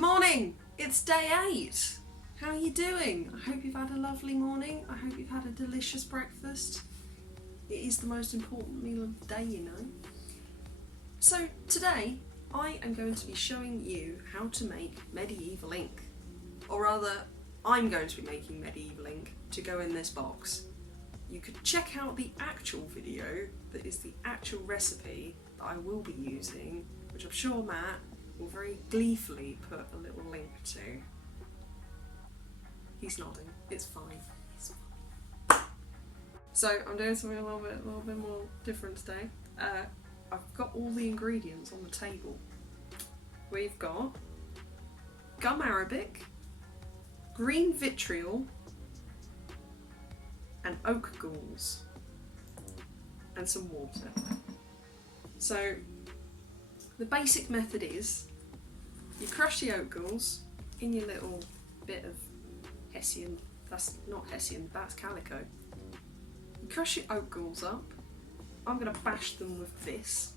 Good morning! It's day 8. How are you doing? I hope you've had a lovely morning. I hope you've had a delicious breakfast. It is the most important meal of the day, you know. So today I am going to be showing you how to make medieval ink. Or rather, I'm going to be making medieval ink to go in this box. You could check out the actual video that is the actual recipe that I will be using, which I'm sure Matt will very gleefully put a little link to. He's nodding. It's fine. It's fine. So I'm doing something a little bit more different today. I've got all the ingredients on the table. We've got gum arabic, green vitriol, and oak galls, and some water. So the basic method is you crush the oak galls in your little bit of Hessian, that's not Hessian, that's calico. You crush your oak galls up. I'm going to bash them with this.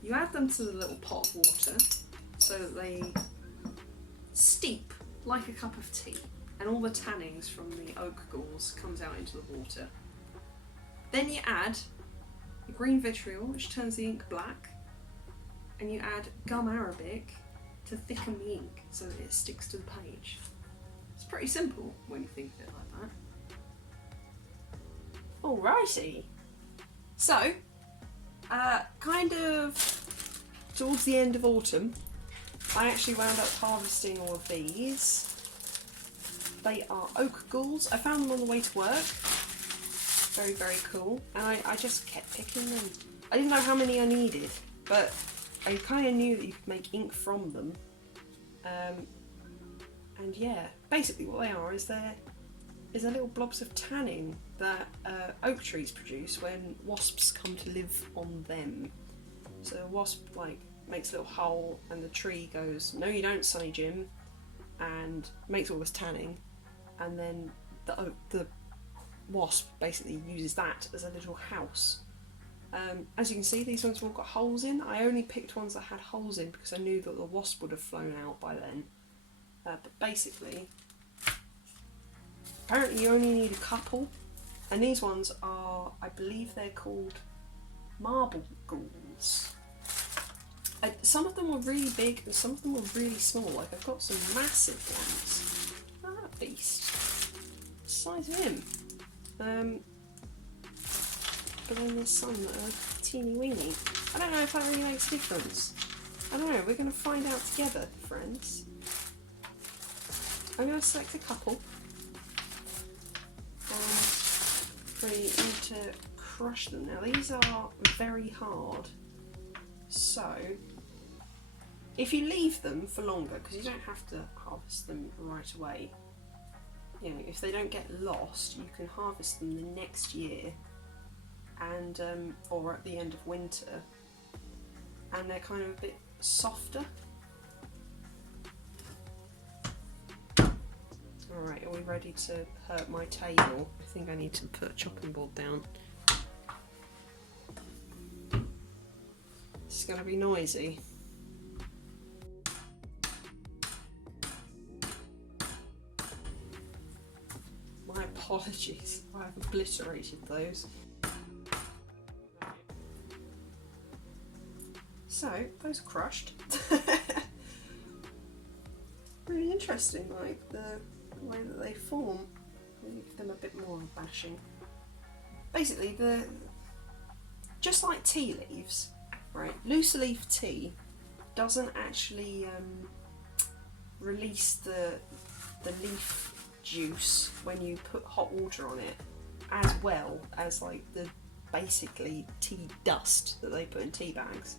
You add them to the little pot of water so that they steep like a cup of tea, and all the tannins from the oak galls comes out into the water. Then you add your green vitriol, which turns the ink black, and you add gum arabic to thicken the ink so that it sticks to the page. It's pretty simple when you think of it like that. Alrighty. So, kind of towards the end of autumn, I actually wound up harvesting all of these. They are oak galls. I found them on the way to work. Very, very cool. And I just kept picking them. I didn't know how many I needed, but I kind of knew that you could make ink from them. And yeah, basically what they are is they're little blobs of tannin that oak trees produce when wasps come to live on them. So the wasp makes a little hole and the tree goes, "No you don't, Sonny Jim," and makes all this tanning, and then the wasp basically uses that as a little house. As you can see, these ones have all got holes in. I only picked ones that had holes in because I knew that the wasp would have flown out by then. But basically, apparently you only need a couple, and these ones are, I believe they're called marble galls. Some of them were really big and some of them were really small. Like I've got some massive ones. Look at that beast. The size of him. But then there's some that are teeny weeny. I don't know if that really makes a difference. I don't know, we're going to find out together, friends. I'm going to select a couple. And we need to crush them. Now these are very hard. So, if you leave them for longer, because you don't have to harvest them right away, you know, if they don't get lost, you can harvest them the next year, and or at the end of winter, and they're kind of a bit softer. Alright, are we ready to hurt my table? I think I need to put a chopping board down. This is going to be noisy. My apologies, I have obliterated those. So, those are crushed. Really interesting, like the way that they form. I'll give them a bit more of a bashing. Basically, just like tea leaves, right? Loose leaf tea doesn't actually release the leaf juice when you put hot water on it, as well as like the basically tea dust that they put in tea bags.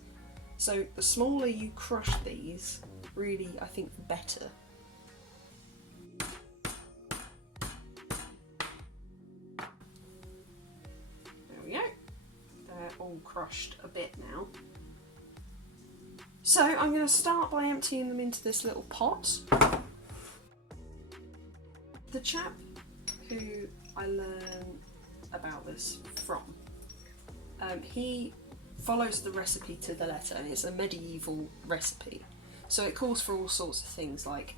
So the smaller you crush these, really, I think the better. There we go. They're all crushed a bit now. So I'm going to start by emptying them into this little pot. The chap who I learned about this from, he follows the recipe to the letter, and it's a medieval recipe. So it calls for all sorts of things like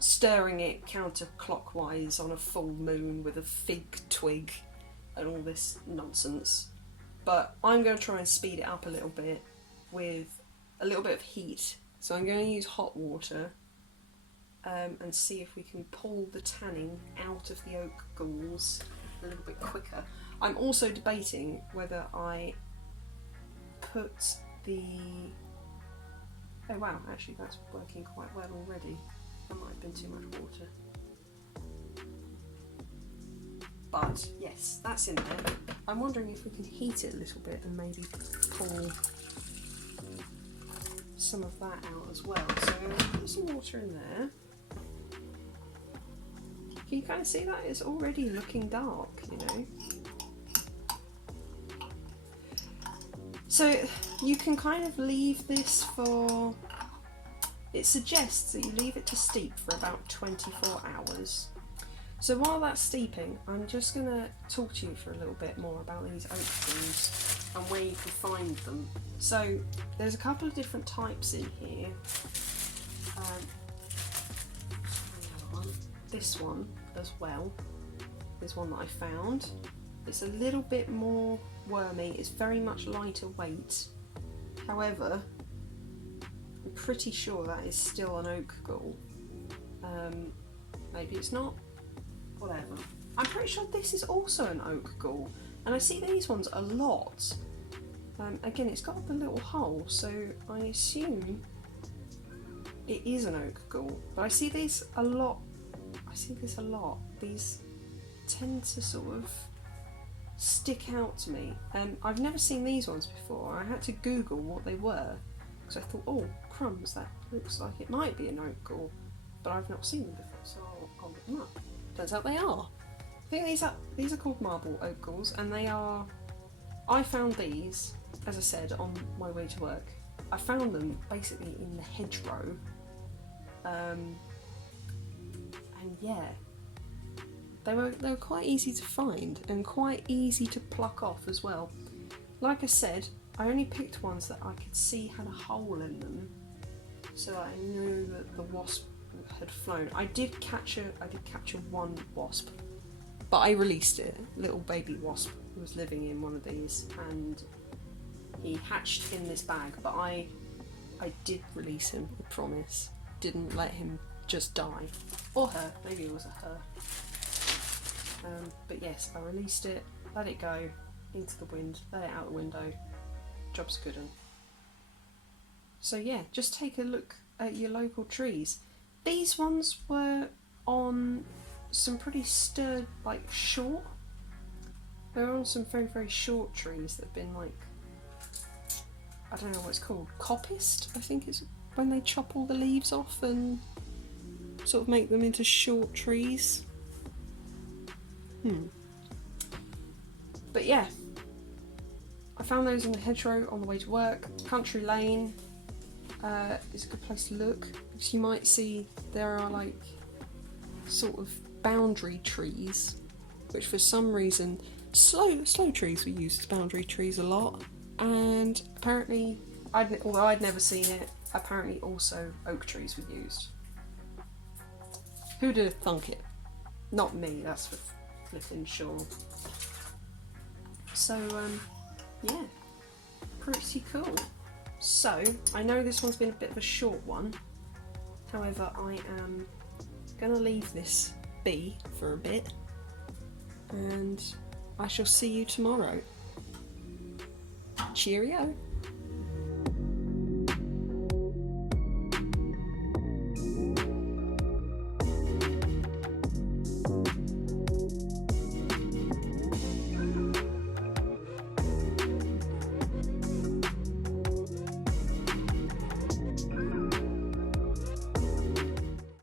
stirring it counterclockwise on a full moon with a fig twig and all this nonsense. But I'm going to try and speed it up a little bit with a little bit of heat. So I'm going to use hot water and see if we can pull the tanning out of the oak galls a little bit quicker. I'm also debating whether I put the... Oh wow, actually that's working quite well already. That might have been too much water. But yes, that's in there. I'm wondering if we can heat it a little bit and maybe pull some of that out as well. So I'm going to put some water in there. Can you kind of see that? It's already looking dark, you know. So you can kind of leave this for... It suggests that you leave it to steep for about 24 hours. So while that's steeping, I'm just going to talk to you for a little bit more about these oak trees and where you can find them. So there's a couple of different types in here. This one as well is one that I found. It's a little bit more wormy, it's very much lighter weight. However, I'm pretty sure that is still an oak gall. Maybe it's not. Whatever. I'm pretty sure this is also an oak gall, and I see these ones a lot. Again, it's got the little hole, so I assume it is an oak gall. But I see these a lot. I see this a lot. These tend to sort of stick out to me. I've never seen these ones before. I had to Google what they were because I thought, oh crumbs, that looks like it might be an oak gall, but I've not seen them before, so I'll look them up. Turns out they are. I think these are called marble oak galls, and they are. I found these, as I said, on my way to work. I found them basically in the hedgerow, and yeah, they were quite easy to find and quite easy to pluck off as well. Like I said, I only picked ones that I could see had a hole in them, so I knew that the wasp had flown. I did capture one wasp, but I released it. Little baby wasp who was living in one of these, and he hatched in this bag. But I did release him. I promise. Didn't let him just die, or her. Maybe it was a her. But yes, I released it. Let it go into the wind. Let it out the window. Job's good 'un. So yeah, just take a look at your local trees. These ones were on some pretty short. They were on some very, very short trees that have been like, I don't know what it's called, coppiced, I think it's when they chop all the leaves off and sort of make them into short trees. But yeah, I found those in the hedgerow on the way to work. Country Lane is a good place to look, because you might see there are like sort of boundary trees, which for some reason slow trees were used as boundary trees a lot, and apparently, although I'd never seen it, apparently also oak trees were used. Who'd have thunk it? Not me, that's for flipping sure. So yeah, pretty cool. So, I know this one's been a bit of a short one, however I am going to leave this be for a bit, and I shall see you tomorrow. Cheerio!